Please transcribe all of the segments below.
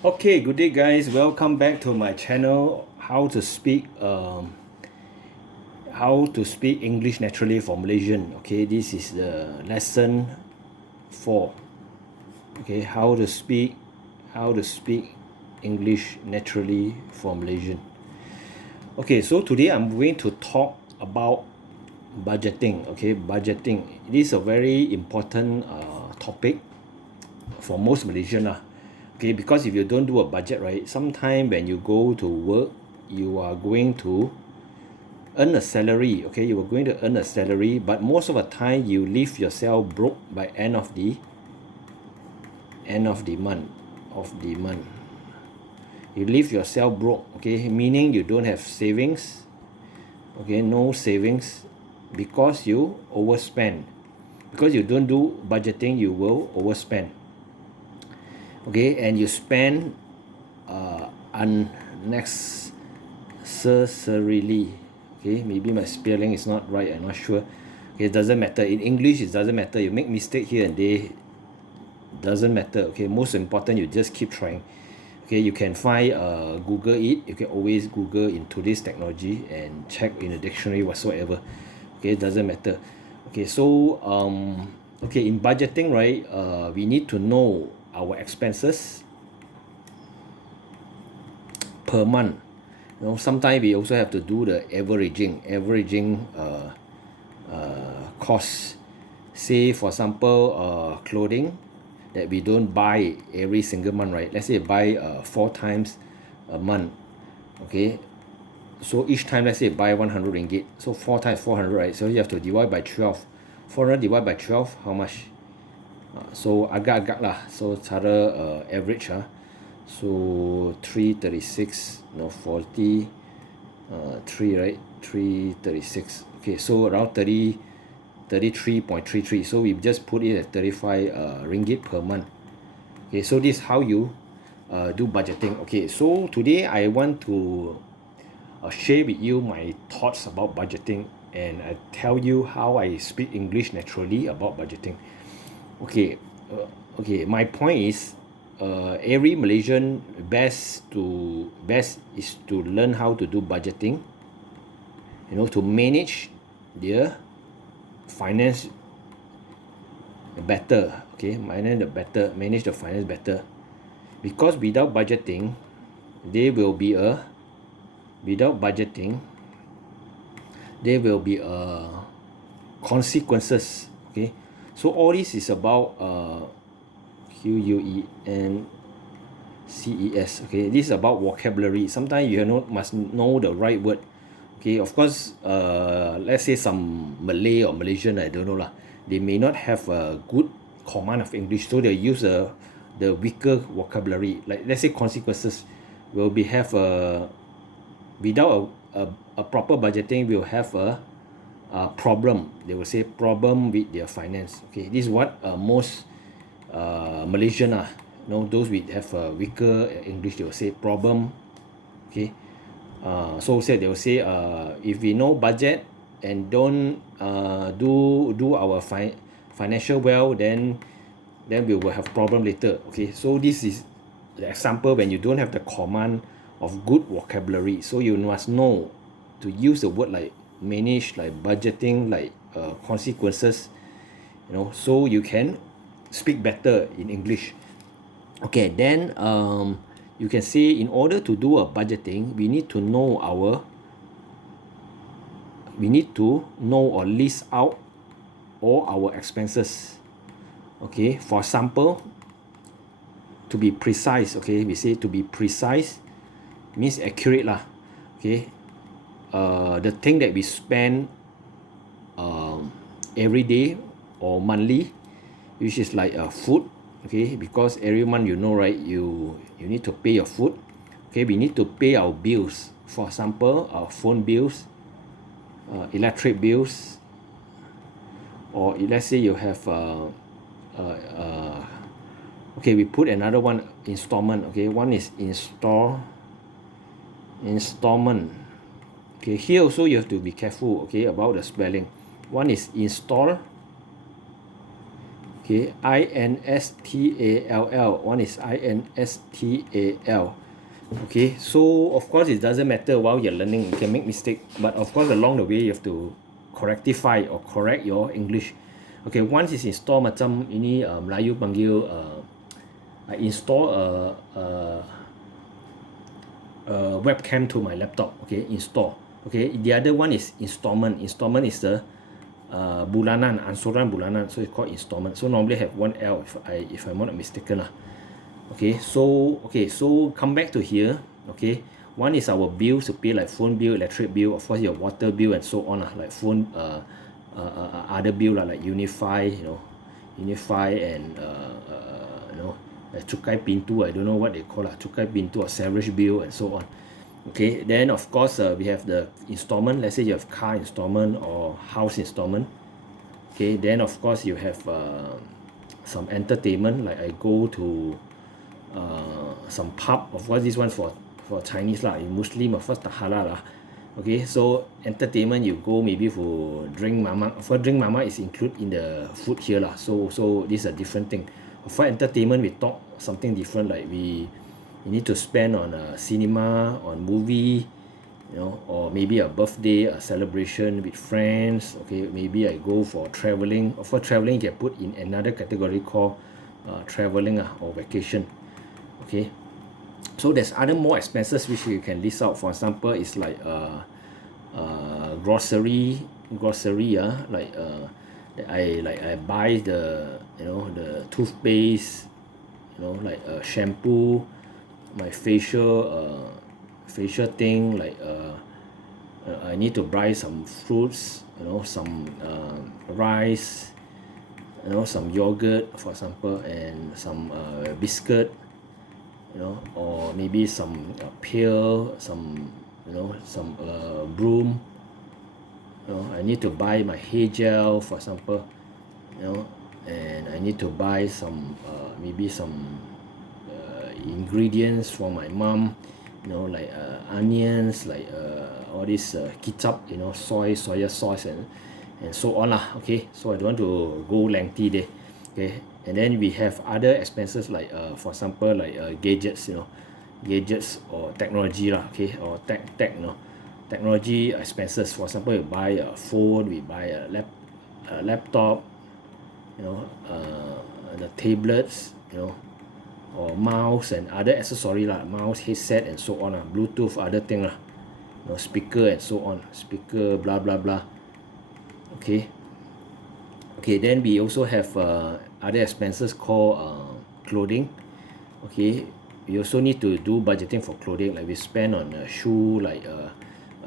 Okay, good day, guys. Welcome back to my channel. How to speak English naturally for Malaysian. Okay, this is the lesson 4. Okay, how to speak English naturally for Malaysian. Okay, so today I'm going to talk about budgeting. Okay, budgeting. This is a very important topic for most Malaysian lah. Okay, because if you don't do a budget, right, sometime when you go to work, you are going to earn a salary. Okay, you are going to earn a salary, but most of the time you leave yourself broke by end of the month. You leave yourself broke. Okay, meaning you don't have savings. Okay, no savings because you overspend. Because you don't do budgeting, you will overspend. Okay, and you spend unnecessarily. Okay, maybe my spelling is not right, I'm not sure. Okay, it doesn't matter. In English, it doesn't matter. You make mistake here and there, doesn't matter. Okay, most important, you just keep trying. Okay, you can find Google it. You can always Google in today's technology and check in the dictionary whatsoever. Okay, it doesn't matter. Okay, so okay, in budgeting, right, we need to know our expenses per month. Sometimes we also have to do the averaging costs. Say for example, clothing that we don't buy every single month, right? Let's say buy 4 times a month. Okay, so each time, let's say buy 100 ringgit, so 4 times 400, right? So you have to divide by 12. 400 divided by 12, how much? So agak-agak lah, so cara average so 336, 40, 3, right? 336. Okay, so around 33.33. So we just put it at 35 ringgit per month. Okay, so this is how you do budgeting. Okay, so today I want to share with you my thoughts about budgeting, and I tell you how I speak English naturally about budgeting. Okay, my point is, every Malaysian best is to learn how to do budgeting, to manage their finance better. Okay, manage the finance better, because without budgeting, without budgeting there will be consequences. Okay, so all this is about QUENCES. Okay, this is about vocabulary. Sometimes you must know the right word. Okay, of course, let's say some Malay or Malaysian, I don't know lah, they may not have a good command of English, so they use the weaker vocabulary. Like, let's say consequences will be have a, without a proper budgeting, will have a problem. They will say problem with their finance. Okay, this is what most Malaysian those with have a weaker English, they will say problem. Okay, so they will say, if we know budget and don't do our financial well, then we will have problem later. Okay, so this is the example when you don't have the command of good vocabulary. So you must know to use the word like manage, like budgeting, like consequences, so you can speak better in English. Okay, then you can say, in order to do a budgeting, we need to know or list out all our expenses. Okay, for example, to be precise. Okay, we say to be precise means accurate lah. Okay, the thing that we spend every day or monthly, which is like food. Okay, because every month, right, you need to pay your food. Okay, we need to pay our bills. For example, our phone bills, electric bills, or let's say you have okay, we put another one, installment. Okay, one is installment. Okay, here also you have to be careful, okay, about the spelling. One is install. Okay, INSTALL, one is INSTAL. Okay, so of course it doesn't matter while you're learning, you can make mistake, but of course along the way you have to correctify or correct your English. Okay, once it's installed, macam ini Melayu panggil I install a webcam to my laptop. Okay, install. Okay, the other one is installment. Installment is the bulanan, ansuran bulanan, so it's called installment. So normally have one L if I'm not mistaken lah. Okay, so come back to here. Okay, one is our bills to pay, like phone bill, electric bill, of course your water bill and so on lah, like phone other bill lah, like Unify, Unify and cukai pintu, I don't know what they call lah, cukai pintu or salvage bill and so on. Okay, then of course we have the installment. Let's say you have car installment or house installment. Okay, then of course you have some entertainment, like I go to some pub. Of course this one for Chinese lah, in Muslim of course tak halal lah. Okay, so entertainment you go maybe for drink mama. For drink mama is included in the food here lah. So this is a different thing. For entertainment we talk something different, like we need to spend on a cinema, on movie, or maybe a birthday, a celebration with friends. Okay, maybe I go for traveling. For traveling you can put in another category called traveling or vacation. Okay, so there's other more expenses which you can list out. For example, it's like grocery like I buy the the toothpaste, like shampoo, my facial thing, like I need to buy some fruits, some rice, some yogurt for example, and some biscuit, or maybe some pill, some some broom. I need to buy my hair gel for example, and I need to buy some maybe some ingredients for my mom, like onions, like all this ketchup, soya sauce and so on lah. Okay, so I don't want to go lengthy there. Okay, and then we have other expenses like for example like gadgets, gadgets or technology lah. Okay, or technology expenses. For example, you buy a phone, we buy a laptop, the tablets, or mouse and other accessory lah, mouse, headset and so on lah, Bluetooth, other thing lah, speaker and so on, speaker, blah blah blah. Okay, then we also have other expenses called clothing. Okay, we also need to do budgeting for clothing, like we spend on a shoe, like a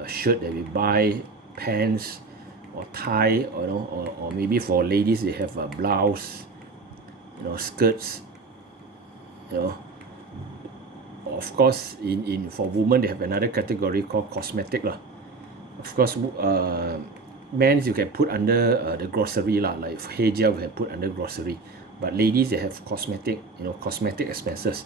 shirt that we buy, pants or tie, or maybe for ladies they have a blouse, skirts, of course in for women they have another category called cosmetic lah. Of course men's you can put under the grocery lah, like hair gel we can put under grocery, but ladies they have cosmetic, cosmetic expenses.